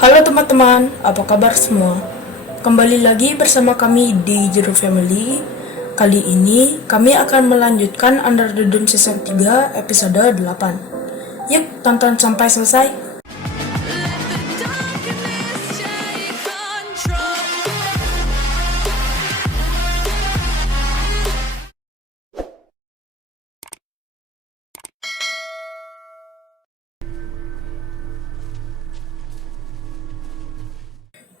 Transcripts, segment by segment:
Halo teman-teman, apa kabar semua? Kembali lagi bersama kami di Jero Family. Kali ini kami akan melanjutkan Under the Dome Season 3 episode 8. Yuk, tonton sampai selesai.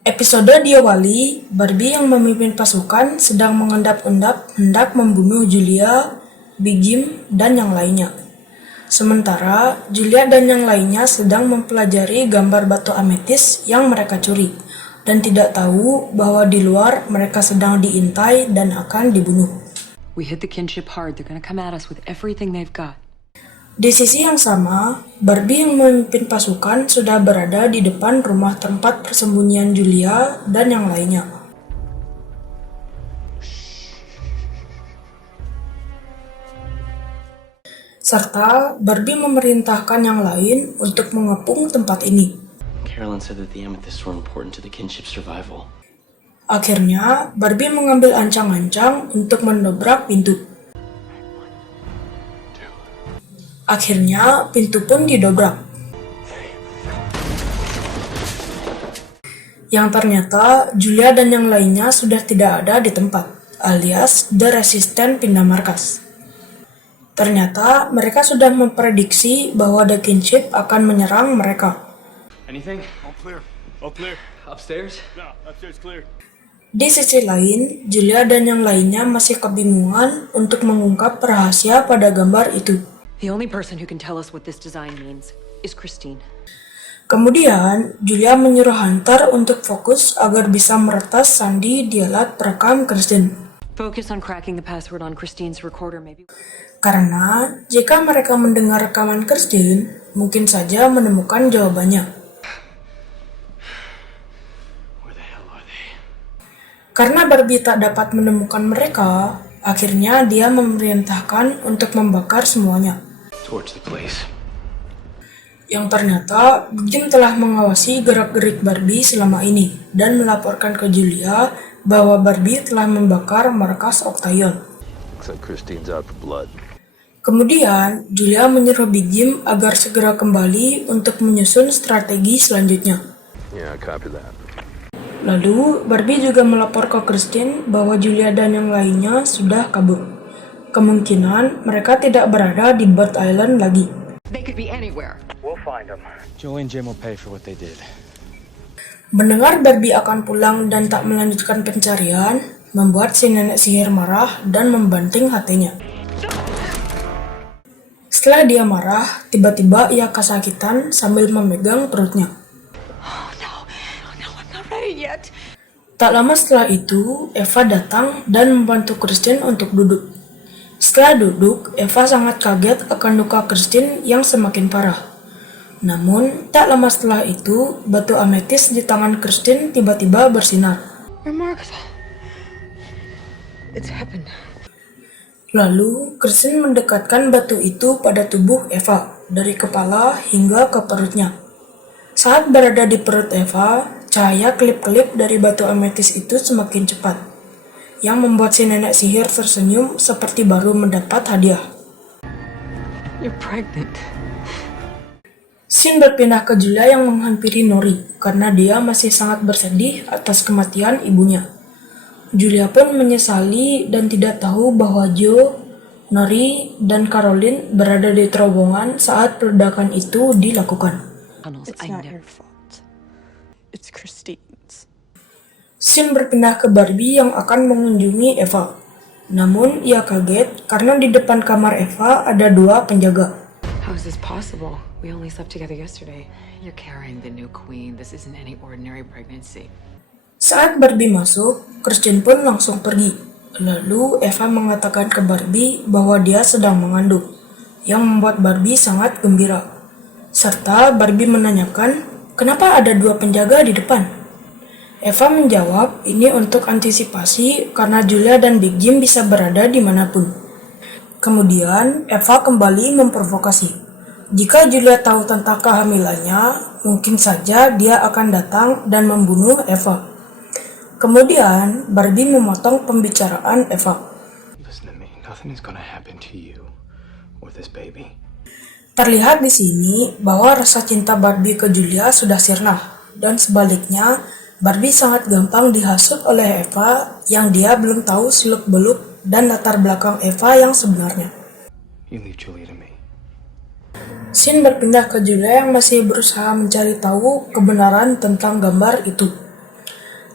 Episode diawali, Barbie yang memimpin pasukan sedang mengendap-endap hendak membunuh Julia, Big Jim, dan yang lainnya. Sementara, Julia dan yang lainnya sedang mempelajari gambar batu ametis yang mereka curi, dan tidak tahu bahwa di luar mereka sedang diintai dan akan dibunuh. We hit the kinship hard. They're gonna come at us with everything they've got. Di sisi yang sama, Barbie yang memimpin pasukan sudah berada di depan rumah tempat persembunyian Julia dan yang lainnya. Serta Barbie memerintahkan yang lain untuk mengepung tempat ini. Carolyn said that the amethysts were important to the kinship survival. Akhirnya, Barbie mengambil ancang-ancang untuk mendobrak pintu. Akhirnya, pintu pun didobrak. Yang ternyata, Julia dan yang lainnya sudah tidak ada di tempat, alias The Resistance pindah markas. Ternyata, mereka sudah memprediksi bahwa The Kinship akan menyerang mereka. Anything? All clear. All clear. Upstairs? No, upstairs clear. Di sisi lain, Julia dan yang lainnya masih kebingungan untuk mengungkap rahasia pada gambar itu. The only person who can tell us what this design means is Christine. Kemudian, Julia menyuruh Hunter untuk fokus agar bisa meretas sandi di alat perekam Kristen. Focus on cracking the password on Christine's recorder, maybe. Karena, jika mereka mendengar rekaman Kristen, mungkin saja menemukan jawabannya. Where the hell are they? Karena Barbie tak dapat menemukan mereka, akhirnya dia memerintahkan untuk membakar semuanya. Torch the place. Yang ternyata, Jim telah mengawasi gerak-gerik Barbie selama ini dan melaporkan ke Julia bahwa Barbie telah membakar markas Octagon. Looks like Christine's out for blood. Kemudian, Julia menyuruh Big Jim agar segera kembali untuk menyusun strategi selanjutnya. Yeah, I copy that. Lalu, Barbie juga melapor ke Christine bahwa Julia dan yang lainnya sudah kabur. Kemungkinan mereka tidak berada di Bird Island lagi. They could be anywhere. We'll find them. Joey and Jim will pay for what they did. Mendengar Barbie akan pulang dan tak melanjutkan pencarian, membuat si nenek sihir marah dan membanting hatinya. Setelah dia marah, tiba-tiba ia kesakitan sambil memegang perutnya. Oh no, I'm not ready yet. Tak lama setelah itu, Eva datang dan membantu Christine untuk duduk. Setelah duduk, Eva sangat kaget akan luka Christine yang semakin parah. Namun, tak lama setelah itu, batu ametis di tangan Christine tiba-tiba bersinar. Remarkable. It's happened. Lalu, Christine mendekatkan batu itu pada tubuh Eva, dari kepala hingga ke perutnya. Saat berada di perut Eva, cahaya kelip-kelip dari batu ametis itu semakin cepat, yang membuat si nenek sihir tersenyum seperti baru mendapat hadiah. You're pregnant. Scene berpindah ke Julia yang menghampiri Nori, karena dia masih sangat bersedih atas kematian ibunya. Julia pun menyesali dan tidak tahu bahwa Joe, Nori, dan Caroline berada di terowongan saat peledakan itu dilakukan. It's not her fault. It's Christine's. Scene berpindah ke Barbie yang akan mengunjungi Eva. Namun, ia kaget karena di depan kamar Eva ada dua penjaga. How is this possible? We only slept together yesterday. You're carrying the new queen. This isn't any ordinary pregnancy. Saat Barbie masuk, Christine pun langsung pergi. Lalu, Eva mengatakan ke Barbie bahwa dia sedang mengandung, yang membuat Barbie sangat gembira. Serta Barbie menanyakan, kenapa ada dua penjaga di depan? Eva menjawab ini untuk antisipasi karena Julia dan Big Jim bisa berada dimanapun. Kemudian Eva kembali memprovokasi. Jika Julia tahu tentang kehamilannya, mungkin saja dia akan datang dan membunuh Eva. Kemudian, Barbie memotong pembicaraan Eva. Listen to me. Nothing is gonna happen to you or this baby. Terlihat di sini bahwa rasa cinta Barbie ke Julia sudah sirna, dan sebaliknya, Barbie sangat gampang dihasut oleh Eva yang dia belum tahu seluk-beluk dan latar belakang Eva yang sebenarnya. You leave Julia to me. Scene berpindah ke Julia yang masih berusaha mencari tahu kebenaran tentang gambar itu.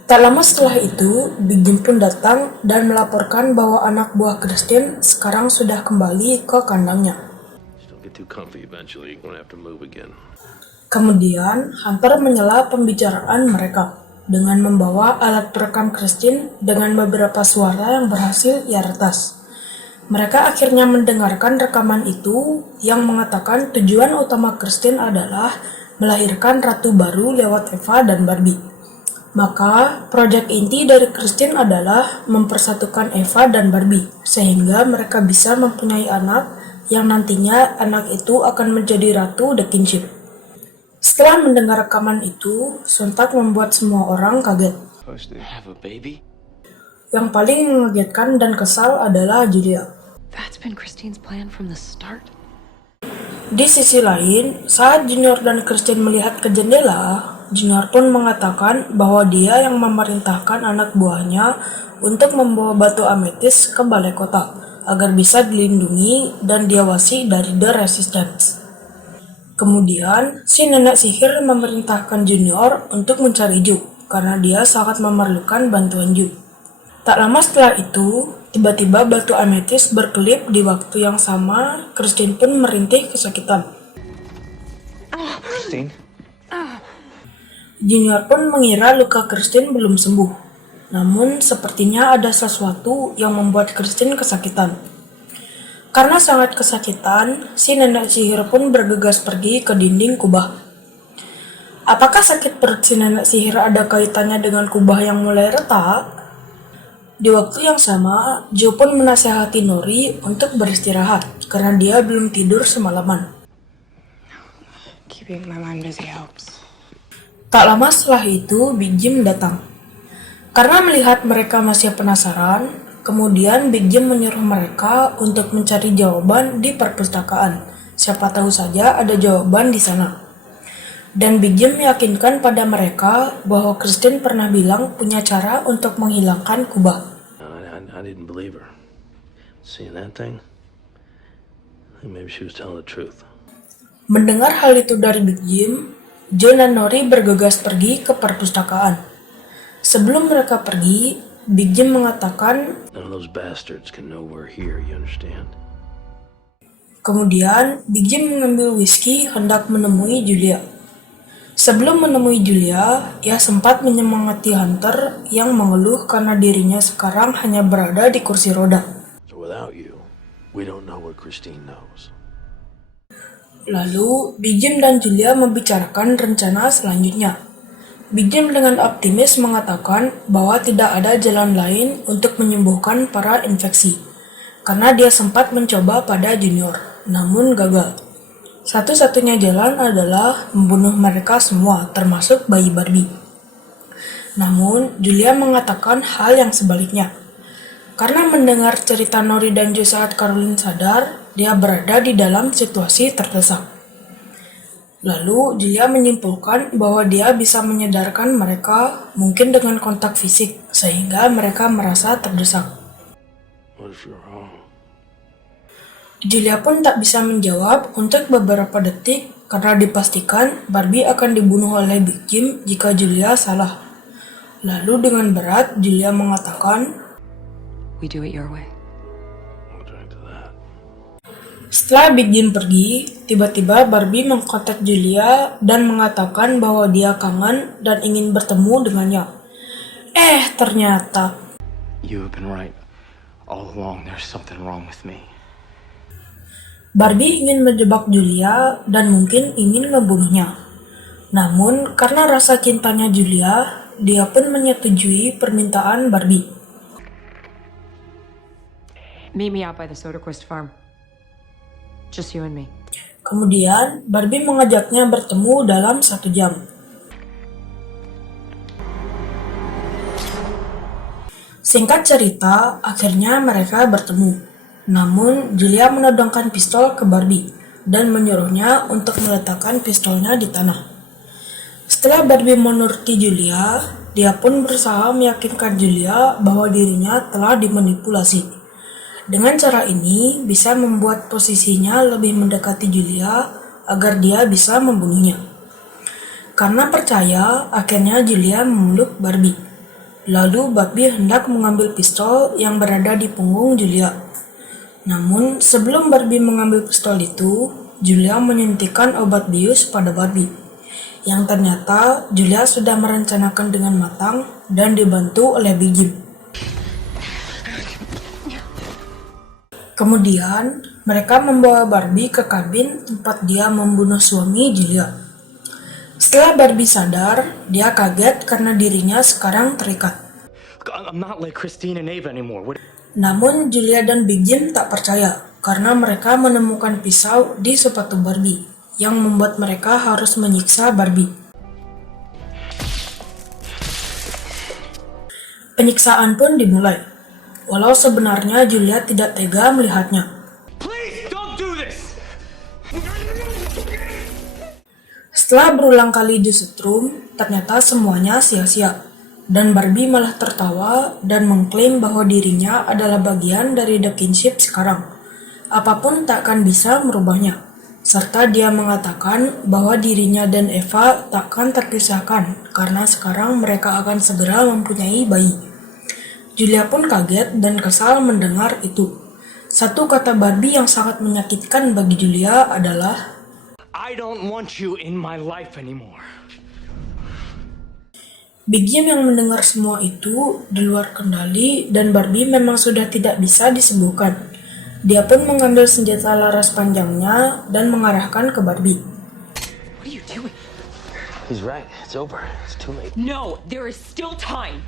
Tak lama setelah itu, Big Jim pun datang dan melaporkan bahwa anak buah Christine sekarang sudah kembali ke kandangnya. Just don't get too comfy eventually. You're gonna have to move again. Kemudian, Hunter menyela pembicaraan mereka dengan membawa alat perekam Christine dengan beberapa suara yang berhasil ia retas. Mereka akhirnya mendengarkan rekaman itu yang mengatakan tujuan utama Christine adalah melahirkan ratu baru lewat Eva dan Barbie. Maka, proyek inti dari Christine adalah mempersatukan Eva dan Barbie, sehingga mereka bisa mempunyai anak yang nantinya anak itu akan menjadi ratu The Kinship. Setelah mendengar rekaman itu, sontak membuat semua orang kaget. Have a baby? Yang paling mengagetkan dan kesal adalah Julia. That's been Christine's plan from the start. Di sisi lain, saat Junior dan Christine melihat ke jendela, Junior pun mengatakan bahwa dia yang memerintahkan anak buahnya untuk membawa batu ametis ke balai kota agar bisa dilindungi dan diawasi dari The Resistance. Kemudian, si nenek sihir memerintahkan Junior untuk mencari Ju, karena dia sangat memerlukan bantuan Ju. Tak lama setelah itu, tiba-tiba batu ametis berkelip di waktu yang sama, Christine pun merintih kesakitan. Christine? Junior pun mengira luka Christine belum sembuh. Namun, sepertinya ada sesuatu yang membuat Christine kesakitan. Karena sangat kesakitan, si nenek sihir pun bergegas pergi ke dinding kubah. Apakah sakit perut si nenek sihir ada kaitannya dengan kubah yang mulai retak? Di waktu yang sama, Joe pun menasehati Nori untuk beristirahat karena dia belum tidur semalaman. Keeping my mind busy helps. Tak lama setelah itu, Big Jim datang. Karena melihat mereka masih penasaran, kemudian Big Jim menyuruh mereka untuk mencari jawaban di perpustakaan. Siapa tahu saja ada jawaban di sana. Dan Big Jim meyakinkan pada mereka bahwa Christine pernah bilang punya cara untuk menghilangkan kubah. I didn't believe her. Seeing that thing, I think maybe she was telling the truth. Mendengar hal itu dari Big Jim, Joe dan Nori bergegas pergi ke perpustakaan. Sebelum mereka pergi, Big Jim mengatakan, None of those bastards can know we're here, you understand? kemudian Big Jim mengambil whisky hendak menemui Julia. Sebelum menemui Julia, ia sempat menyemangati Hunter yang mengeluh karena dirinya sekarang hanya berada di kursi roda. So without you, we don't know what Christine knows. Lalu, Big Jim dan Julia membicarakan rencana selanjutnya. Big Jim dengan optimis mengatakan bahwa tidak ada jalan lain untuk menyembuhkan para infeksi, karena dia sempat mencoba pada Junior, namun gagal. Satu-satunya jalan adalah membunuh mereka semua, termasuk bayi Barbie. Namun, Julia mengatakan hal yang sebaliknya. Karena mendengar cerita Nori dan Joe saat Caroline sadar, dia berada di dalam situasi terdesak. Lalu, Julia menyimpulkan bahwa dia bisa menyadarkan mereka mungkin dengan kontak fisik, sehingga mereka merasa terdesak. What if you're wrong? Julia pun tak bisa menjawab untuk beberapa detik karena dipastikan Barbie akan dibunuh oleh Big Jim jika Julia salah. Lalu dengan berat, Julia mengatakan, We do it your way. I'll drink to that. setelah Big Jim pergi, tiba-tiba Barbie mengkontak Julia dan mengatakan bahwa dia kangen dan ingin bertemu dengannya. Ternyata You have been right. All along, there's something wrong with me. Barbie ingin menjebak Julia dan mungkin ingin membunuhnya. Namun, karena rasa cintanya Julia, dia pun menyetujui permintaan Barbie. Meet me out by the Soderquist farm. Just you and me. Kemudian, Barbie mengajaknya bertemu dalam 1 jam. Singkat cerita, akhirnya mereka bertemu. Namun, Julia menodongkan pistol ke Barbie dan menyuruhnya untuk meletakkan pistolnya di tanah. Setelah Barbie menuruti Julia, dia pun berusaha meyakinkan Julia bahwa dirinya telah dimanipulasi. Dengan cara ini, bisa membuat posisinya lebih mendekati Julia agar dia bisa membunuhnya. Karena percaya, akhirnya Julia memeluk Barbie. Lalu Barbie hendak mengambil pistol yang berada di punggung Julia. Namun, sebelum Barbie mengambil pistol itu, Julia menyuntikkan obat bius pada Barbie. Yang ternyata Julia sudah merencanakan dengan matang dan dibantu oleh Big Jim. Kemudian, mereka membawa Barbie ke kabin tempat dia membunuh suami Julia. Setelah Barbie sadar, dia kaget karena dirinya sekarang terikat. I'm not like Christine and Ava anymore. Namun Julia dan Big Jim tak percaya karena mereka menemukan pisau di sepatu Barbie yang membuat mereka harus menyiksa Barbie. Penyiksaan pun dimulai, walau sebenarnya Julia tidak tega melihatnya. Please don't do this. Setelah berulang kali disetrum, ternyata semuanya sia-sia. Dan Barbie malah tertawa dan mengklaim bahwa dirinya adalah bagian dari The Kinship sekarang. Apapun tak akan bisa merubahnya. Serta dia mengatakan bahwa dirinya dan Eva takkan terpisahkan karena sekarang mereka akan segera mempunyai bayi. Julia pun kaget dan kesal mendengar itu. Satu kata Barbie yang sangat menyakitkan bagi Julia adalah, I don't want you in my life anymore. Big Jim yang mendengar semua itu di luar kendali dan Barbie memang sudah tidak bisa disembuhkan. Dia pun mengambil senjata laras panjangnya dan mengarahkan ke Barbie. What are you doing? He's right. It's over. It's too late. No, there is still time.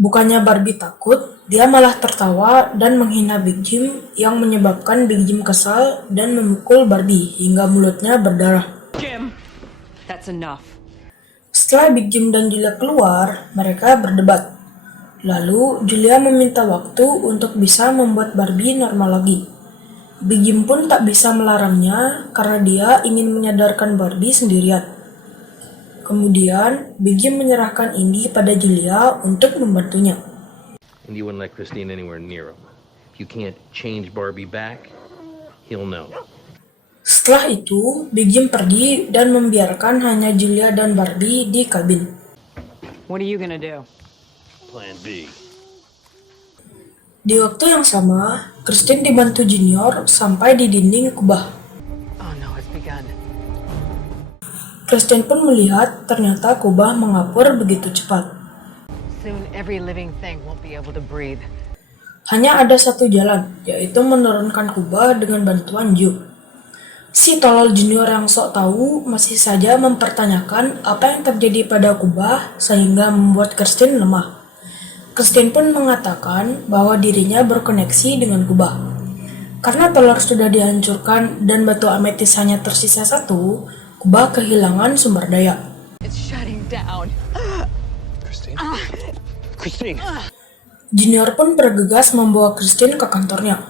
Bukannya Barbie takut, dia malah tertawa dan menghina Big Jim yang menyebabkan Big Jim kesal dan memukul Barbie hingga mulutnya berdarah. Jim, that's enough. Setelah Big Jim dan Julia keluar, mereka berdebat. Lalu Julia meminta waktu untuk bisa membuat Barbie normal lagi. Big Jim pun tak bisa melarangnya karena dia ingin menyadarkan Barbie sendirian. Kemudian, Big Jim menyerahkan Indy pada Julia untuk membantunya. And you wouldn't let Christine anywhere near him. If you can't change Barbie back, he'll know. Setelah itu, Big Jim pergi dan membiarkan hanya Julia dan Barbie di kabin. What are you gonna do? Plan B. Di waktu yang sama, Christine dibantu Junior sampai di dinding kubah. Oh no, it's begun. Christine pun melihat ternyata kubah mengapur begitu cepat. Soon every living thing won't be able to breathe. Hanya ada satu jalan, yaitu menurunkan kubah dengan bantuan Joe. Si tolol Junior yang sok tahu masih saja mempertanyakan apa yang terjadi pada kubah sehingga membuat Christine lemah. Christine pun mengatakan bahwa dirinya berkoneksi dengan kubah. Karena telur sudah dihancurkan dan batu ametis hanya tersisa satu, kubah kehilangan sumber daya. It's shutting down. Christine? Christine! Junior pun bergegas membawa Christine ke kantornya.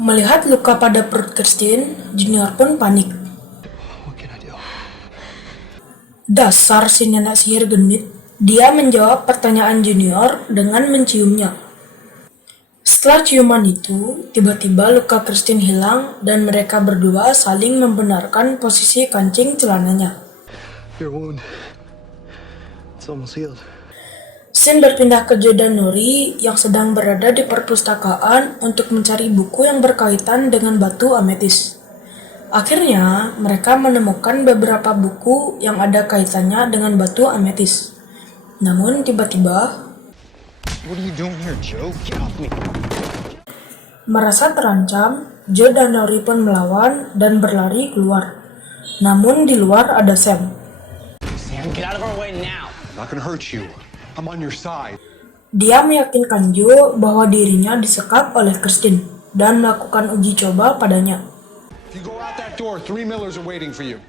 Melihat luka pada perut Christine, Junior pun panik. What can I do? Dasar si nenek sihir genit. Dia menjawab pertanyaan Junior dengan menciumnya. Setelah ciuman itu, tiba-tiba luka Christine hilang dan mereka berdua saling membenarkan posisi kancing celananya. Your wound. It's almost healed. Scene berpindah ke Joe dan Nori yang sedang berada di perpustakaan untuk mencari buku yang berkaitan dengan batu ametis. Akhirnya, mereka menemukan beberapa buku yang ada kaitannya dengan batu ametis. Namun tiba-tiba, What are you doing here, Joe? Get off me. merasa terancam, Joe dan Nori pun melawan dan berlari keluar. Namun di luar ada Sam. Sam, get out of our way now. I'm not gonna hurt you. I'm on your side. Dia meyakinkan Joe bahwa dirinya disekap oleh Christine dan melakukan uji coba padanya. If you go out that door. 3 Millers are waiting for you.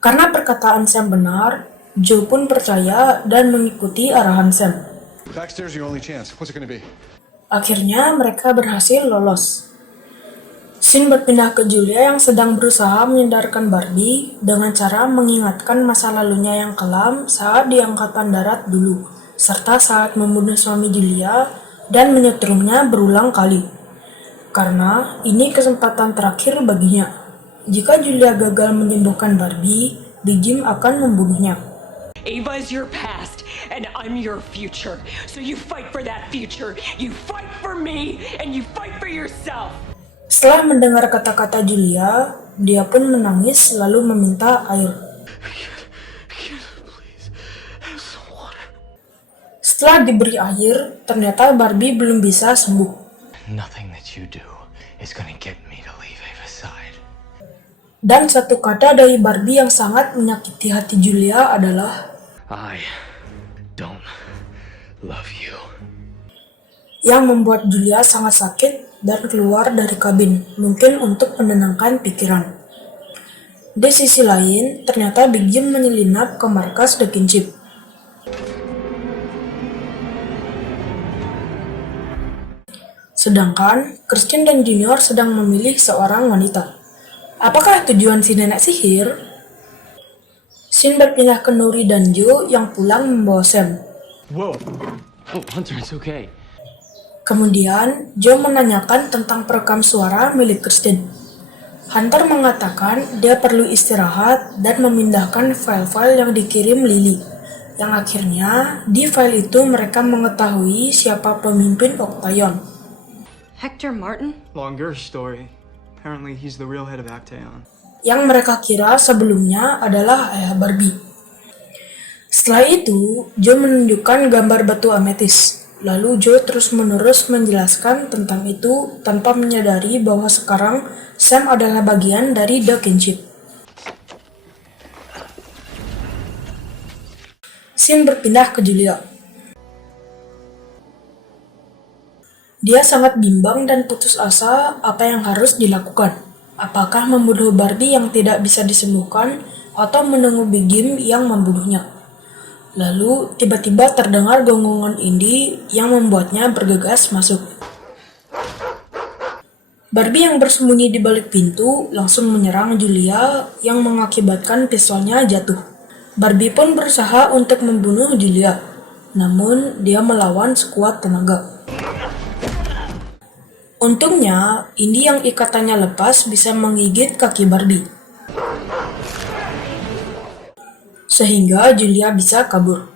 Karena perkataan Sam benar, Joe pun percaya dan mengikuti arahan Sam. Backstairs, your only chance. What's it gonna be? Akhirnya mereka berhasil lolos. Scene berpindah ke Julia yang sedang berusaha menyadarkan Barbie dengan cara mengingatkan masa lalunya yang kelam saat di Angkatan Darat dulu, serta saat membunuh suami Julia dan menyetrumnya berulang kali. Karena ini kesempatan terakhir baginya. Jika Julia gagal menyembuhkan Barbie, Big Jim akan membunuhnya. Ava is your past, and I'm your future. So you fight for that future. You fight for me, and you fight for yourself. Setelah mendengar kata-kata Julia, dia pun menangis lalu meminta air. Setelah diberi air, ternyata Barbie belum bisa sembuh. Nothing that you do is gonna get me to leave Ava's side. Dan satu kata dari Barbie yang sangat menyakiti hati Julia adalah I don't love you. yang membuat Julia sangat sakit dan keluar dari kabin, mungkin untuk menenangkan pikiran. Di sisi lain, ternyata Big Jim menyelinap ke markas The Kinship. Sedangkan Christian dan Junior sedang memilih seorang wanita. Apakah tujuan si nenek sihir? Scene berpindah ke Nuri dan Joe yang pulang membawa Sam. Whoa. Oh, Hunter, it's okay. Kemudian, Joe menanyakan tentang perekam suara milik Kristen. Hunter mengatakan dia perlu istirahat dan memindahkan file-file yang dikirim Lily. Yang akhirnya, di file itu mereka mengetahui siapa pemimpin Octagon. Hector Martin? Longer story. Apparently he's the real head of Actaeon. Yang mereka kira sebelumnya adalah ayah Barbie. Setelah itu, Joe menunjukkan gambar batu ametis. Lalu Joe terus-menerus menjelaskan tentang itu tanpa menyadari bahwa sekarang Sam adalah bagian dari The Kinship. Scene berpindah ke Julia. Dia sangat bimbang dan putus asa apa yang harus dilakukan. Apakah membunuh Barbie yang tidak bisa disembuhkan atau menunggu Big Jim yang membunuhnya. Lalu tiba-tiba terdengar gonggongan Indy yang membuatnya bergegas masuk. Barbie yang bersembunyi di balik pintu langsung menyerang Julia yang mengakibatkan pistolnya jatuh. Barbie pun berusaha untuk membunuh Julia, namun dia melawan sekuat tenaga. Untungnya, Indy yang ikatannya lepas bisa menggigit kaki Barbie. Sehingga Julia bisa kabur.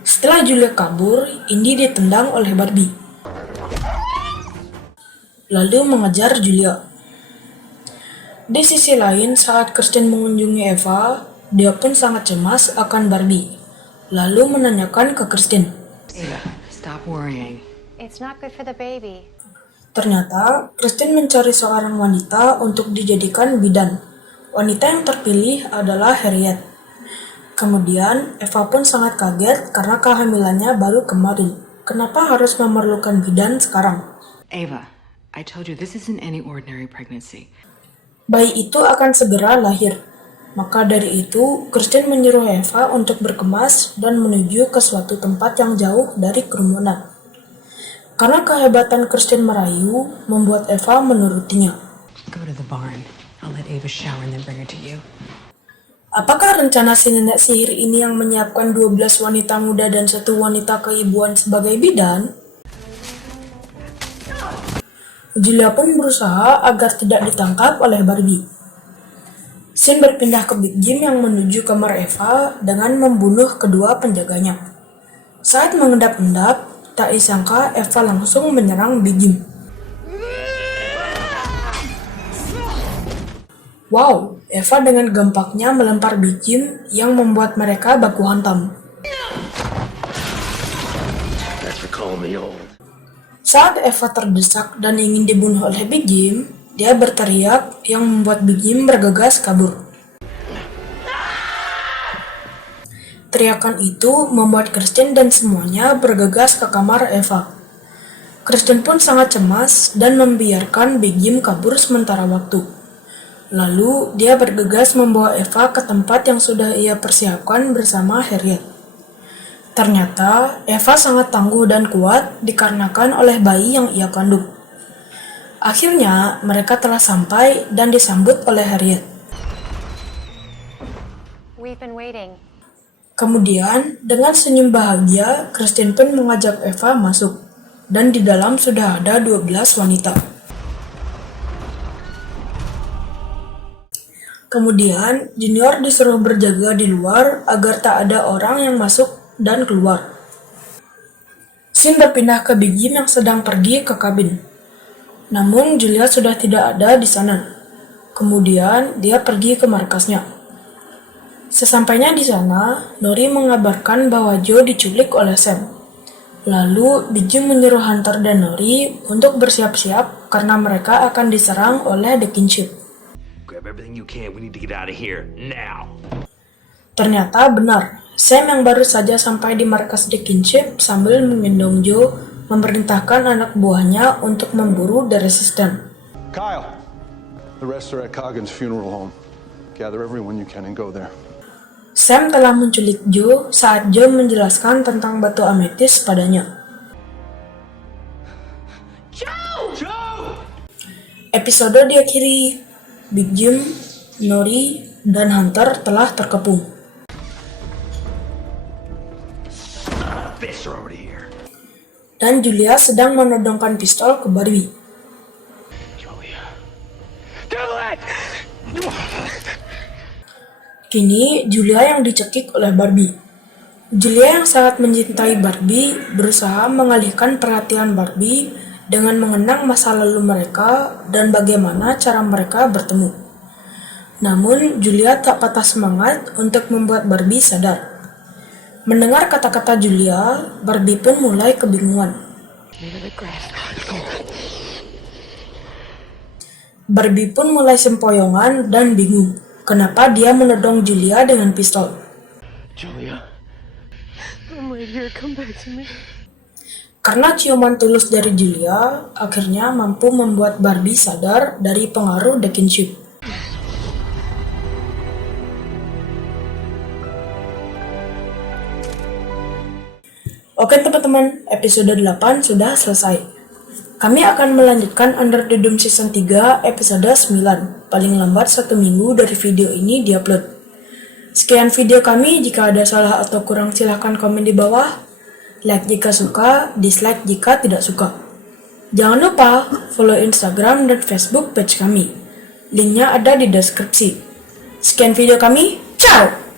Setelah Julia kabur, Indy ditendang oleh Barbie. Lalu mengejar Julia. Di sisi lain, saat Kristen mengunjungi Eva, dia pun sangat cemas akan Barbie. Lalu menanyakan ke Kristen. Ava, stop worrying. It's not good for the baby. Ternyata, Kristen mencari seorang wanita untuk dijadikan bidan. Wanita yang terpilih adalah Harriet. Kemudian, Eva pun sangat kaget karena kehamilannya baru kemarin. Kenapa harus memerlukan bidan sekarang? Ava, I told you this isn't any ordinary pregnancy. Bayi itu akan segera lahir. Maka dari itu, Kristen menyuruh Eva untuk berkemas dan menuju ke suatu tempat yang jauh dari kerumunan. Karena kehebatan Kristen merayu, membuat Eva menurutinya. Go to the barn. I'll let Ava shower and then bring her to you. Apakah rencana si nenek sihir ini yang menyiapkan 12 wanita muda dan 1 wanita keibuan sebagai bidan? Julia pun berusaha agar tidak ditangkap oleh Barbie. Scene berpindah ke Big Jim yang menuju kamar Eva dengan membunuh kedua penjaganya. Saat mengendap-endap, tak disangka Eva langsung menyerang Big Jim. Wow, Eva dengan gampangnya melempar Big Jim yang membuat mereka baku hantam. That's for calling me old. Saat Eva terdesak dan ingin dibunuh oleh Big Jim, dia berteriak yang membuat Big Jim bergegas kabur. Teriakan itu membuat Kristen dan semuanya bergegas ke kamar Eva. Kristen pun sangat cemas dan membiarkan Big Jim kabur sementara waktu. Lalu dia bergegas membawa Eva ke tempat yang sudah ia persiapkan bersama Harriet. Ternyata Eva sangat tangguh dan kuat dikarenakan oleh bayi yang ia kandung. Akhirnya mereka telah sampai dan disambut oleh Harriet. We've been waiting. Kemudian dengan senyum bahagia, Christine pun mengajak Eva masuk. Dan di dalam sudah ada 12 wanita. Kemudian, Junior disuruh berjaga di luar agar tak ada orang yang masuk dan keluar. Scene berpindah ke Big Jim yang sedang pergi ke kabin. Namun, Julia sudah tidak ada di sana. Kemudian, dia pergi ke markasnya. Sesampainya di sana, Nori mengabarkan bahwa Joe diculik oleh Sam. Lalu, Big Jim menyuruh Hunter dan Nori untuk bersiap-siap karena mereka akan diserang oleh The Kinship. Grab everything you can. We need to get out of here now. Ternyata benar, Sam yang baru saja sampai di markas The Kinship sambil menggendong Joe memerintahkan anak buahnya untuk memburu The Resistance. Kyle, the rest are at Coggins' funeral home. Gather everyone you can and go there. Sam telah menculik Joe saat Joe menjelaskan tentang batu ametis padanya. Joe! Episode diakhiri. Big Jim, Nori, dan Hunter telah terkepung. Fish are already here. Dan Julia sedang menodongkan pistol ke Barbie. Julia. Do it! Kini Julia yang dicekik oleh Barbie. Julia yang sangat mencintai Barbie berusaha mengalihkan perhatian Barbie dengan mengenang masa lalu mereka dan bagaimana cara mereka bertemu. Namun, Julia tak patah semangat untuk membuat Barbie sadar. Mendengar kata-kata Julia, Barbie pun mulai kebingungan. Barbie pun mulai sempoyongan dan bingung. Kenapa dia menodong Julia dengan pistol? Julia. I'm right here. Come back to me. Karena ciuman tulus dari Julia, akhirnya mampu membuat Barbie sadar dari pengaruh The Kinship. Oke teman-teman, episode 8 sudah selesai. Kami akan melanjutkan Under the Dome Season 3 episode 9, paling lambat 1 minggu dari video ini diupload. Sekian video kami, jika ada salah atau kurang silahkan komen di bawah. Like jika suka, dislike jika tidak suka. Jangan lupa follow Instagram dan Facebook page kami. Linknya ada di deskripsi. Sekian video kami, ciao!